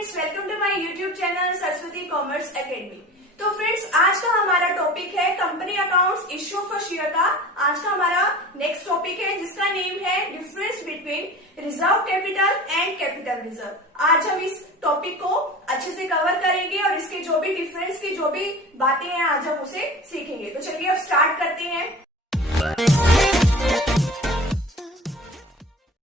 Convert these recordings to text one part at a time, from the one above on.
Friends, welcome to my YouTube channel Saraswati commerce academy. तो friends, आज का हमारा टॉपिक है company accounts issue for year का। आज का हमारा नेक्स्ट टॉपिक है जिसका नेम है difference between reserve capital and capital reserve. आज हम इस टॉपिक को अच्छे से कवर करेंगे और इसके जो भी डिफरेंस की जो भी बातें हैं आज हम उसे सीखेंगे। तो चलिए अब स्टार्ट करते हैं।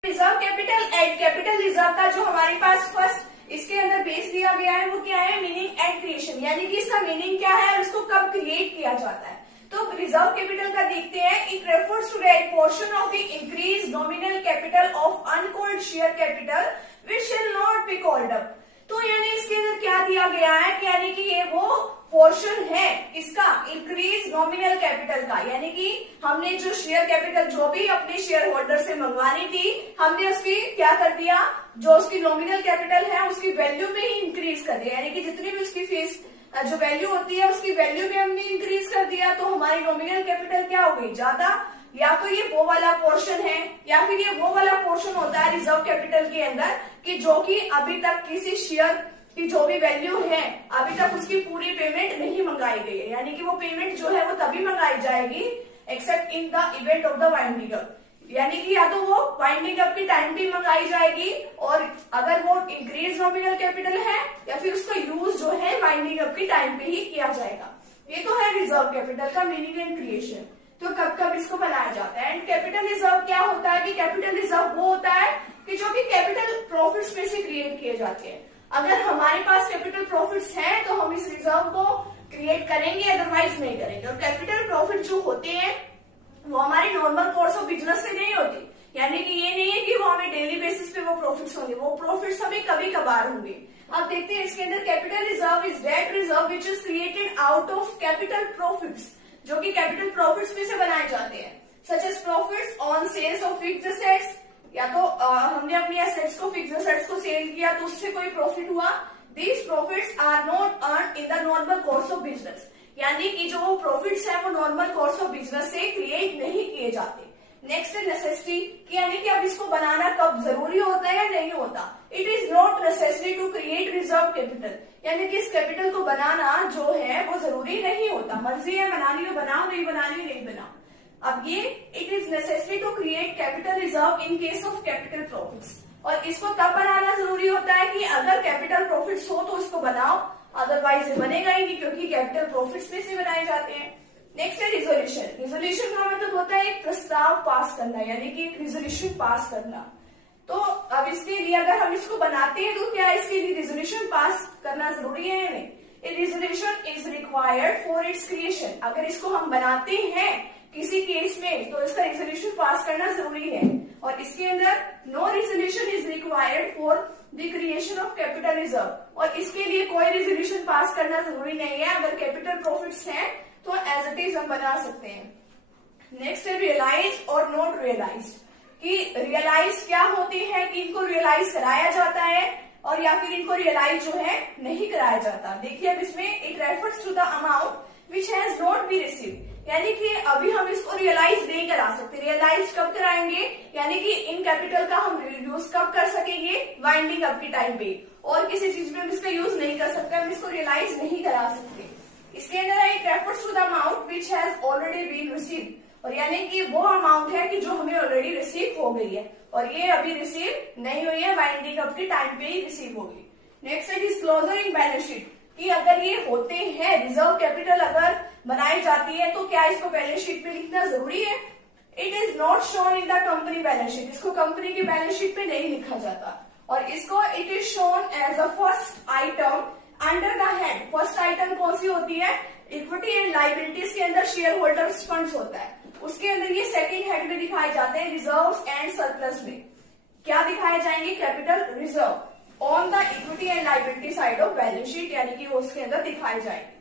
Reserve capital and capital reserve का जो हमारे पास फर्स्ट इसके अंदर बेस दिया गया है वो क्या है, मीनिंग एंड क्रिएशन, यानी कि इसका मीनिंग क्या है और इसको कब क्रिएट किया जाता है। तो रिजर्व कैपिटल का देखते हैं। It refers to that portion of the increase nominal capital of uncalled share capital which shall not be called up. तो यानी इसके अंदर क्या दिया गया है, यानी कि ये वो पोर्शन है इसका इंक्रीज नॉमिनल कैपिटल का, यानी कि हमने जो शेयर कैपिटल जो भी अपने शेयर होल्डर से मंगवानी थी हमने उसकी क्या कर दिया, जो उसकी नॉमिनल कैपिटल है उसकी वैल्यू में ही इंक्रीज कर दिया, यानी कि जितनी भी उसकी फीस जो वैल्यू होती है उसकी वैल्यू में हमने इंक्रीज कर दिया। तो हमारी नॉमिनल कैपिटल क्या हो गई, ज्यादा। या तो ये वो वाला पोर्शन है या फिर ये वो वाला पोर्शन होता है रिजर्व कैपिटल के अंदर कि जो कि अभी तक किसी शेयर की जो भी वैल्यू है अभी तक उसकी पूरी पेमेंट नहीं मंगाई गई है, यानी कि वो पेमेंट जो है वो तभी मंगाई जाएगी accept in the event of the winding up, यानी कि या तो वो वाइंडिंग अप की टाइम भी मंगाई जाएगी और अगर वो इंक्रीज नॉमिनल कैपिटल है या फिर उसका यूज जो है वाइंडिंग अप की टाइम पे ही किया जाएगा। ये तो है रिजर्व कैपिटल का मीनिंग एंड क्रिएशन। तो कब कब इसको बनाया जाता है। एंड कैपिटल रिजर्व क्या होता है कि कैपिटल रिजर्व वो होता है कि जो कि कैपिटल प्रॉफिट्स में से क्रिएट किए जाते हैं। अगर हमारे पास कैपिटल प्रॉफिट्स हैं तो हम इस रिजर्व को क्रिएट करेंगे, अदरवाइज नहीं करेंगे। और कैपिटल प्रॉफिट जो होते हैं वो हमारे नॉर्मल कोर्स ऑफ बिजनेस से नहीं होती, यानी कि ये नहीं है कि वो हमें डेली बेसिस पे वो प्रॉफिट्स होंगे, वो प्रॉफिट्स हमें कभी कभार होंगे। अब देखते हैं इसके अंदर capital reserve is that reserve which is created out of capital profits, जो कि कैपिटल प्रॉफिट्स में से बनाए जाते हैं, such as profits on sales of fixed assets, या तो हमने अपनी एसेट्स को फिक्स्ड एसेट्स को सेल किया तो उससे कोई प्रॉफिट हुआ। These profits are not earn in the normal course of business, यानी कि जो प्रॉफिट्स है वो नॉर्मल कोर्स ऑफ बिजनेस से क्रिएट नहीं किए जाते। नेक्स्ट है नेसेसिटी, यानी कि अब इसको बनाना कब जरूरी होता है या नहीं होता। It is not necessary to create reserve capital, यानी कि इस कैपिटल को बनाना जो है वो जरूरी नहीं होता, मर्जी है बनानी हो बनाओ, नहीं बनानी नहीं बनाओ। अब ये it is necessary to create capital reserve in case of capital profits, और इसको तब बनाना जरूरी होता है कि अगर कैपिटल प्रॉफिट्स हो तो इसको बनाओ, अदरवाइज बनेगा ही नहीं क्योंकि कैपिटल प्रॉफिट्स में से बनाए जाते हैं। नेक्स्ट है रिजोल्यूशन। रिजोल्यूशन का मतलब होता है एक प्रस्ताव पास करना, यानी कि एक रिजोल्यूशन पास करना। तो अब इसके लिए अगर हम इसको बनाते हैं तो क्या इसके लिए रिजोल्यूशन पास करना जरूरी है या नहीं। A resolution is required for its creation, अगर इसको हम बनाते हैं किसी केस में तो इसका रिजोल्यूशन पास करना जरूरी है। और इसके अंदर no resolution is required for the creation of capital reserve, और इसके लिए कोई रिजोल्यूशन पास करना जरूरी नहीं है। अगर कैपिटल प्रॉफिट्स हैं तो एज इट इज हम बना सकते हैं। नेक्स्ट है रियलाइज और नॉट रियलाइज, कि रियलाइज क्या होती है कि इनको रियलाइज कराया जाता है और या फिर इनको रियलाइज जो है नहीं कराया जाता। देखिए अब इसमें it refers to the amount which has not be received, यानी कि अभी हम इसको रियलाइज नहीं करा सकते। रियलाइज कब कराएंगे, यानी कि इन कैपिटल का हम यूज कब कर सकेंगे, वाइंडिंग अप की टाइम पे, और किसी चीज में हम इसका यूज नहीं कर सकते, हम इसको रियलाइज नहीं करा सकते। इसके अंदर it refers to the amount which has already been received, और यानी कि वो अमाउंट है कि जो हमें ऑलरेडी रिसीव हो गई है और ये अभी रिसीव नहीं हुई है, वाइंडिंग अप के टाइम पे ही रिसीव होगी। नेक्स्ट है डिस्क्लोजर इन बैलेंस शीट, कि अगर ये होते हैं रिजर्व कैपिटल अगर बनाई जाती है तो क्या इसको बैलेंस शीट पे लिखना जरूरी है। It is not shown in the company balance sheet, इसको कंपनी की बैलेंस शीट पे नहीं लिखा जाता, और इसको it is shown as a first item under the head. First item कौन सी होती है, इक्विटी एंड लाइबिलिटीज के अंदर शेयर होल्डर्स फंड्स होता है, उसके अंदर ये सेकेंड हेड में दिखाए जाते हैं रिजर्व्स एंड सरप्लस में। क्या दिखाए जाएंगे, capital reserve on the equity and liability side of balance sheet, यानी कि वो उसके अंदर दिखाए जाएंगे।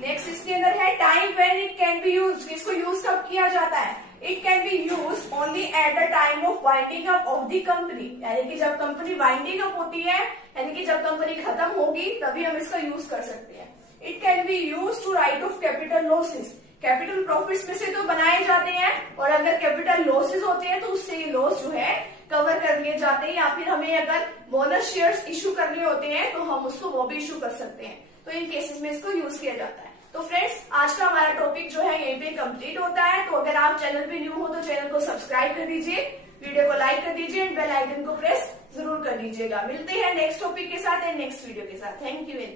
नेक्स्ट इसके अंदर है time when it can be used, इसको यूज कब किया जाता है। It can be use only at the time of winding up of the company, यानी कि जब कंपनी वाइंडिंग अप होती है, यानी कि जब कंपनी खत्म होगी तभी हम इसका यूज कर सकते हैं। It can be use to write off capital losses, capital profits में से तो बनाए जाते हैं और अगर कैपिटल लॉसेस होते हैं तो उससे ये लॉस जो है कवर कर लिए जाते हैं, या फिर हमें अगर बोनस शेयर्स इशू करने होते हैं तो हम उसको वो भी इशू कर सकते हैं। तो इन केसेस में इसको यूज किया जाता है। तो फ्रेंड्स, आज का हमारा टॉपिक जो है यहीं पे कंप्लीट होता है। तो अगर आप चैनल पे न्यू हो तो चैनल को सब्सक्राइब कर दीजिए, वीडियो को लाइक कर दीजिए एंड बेल आइकन को प्रेस जरूर कर दीजिएगा। मिलते हैं नेक्स्ट टॉपिक के साथ एंड नेक्स्ट वीडियो के साथ। Thank you.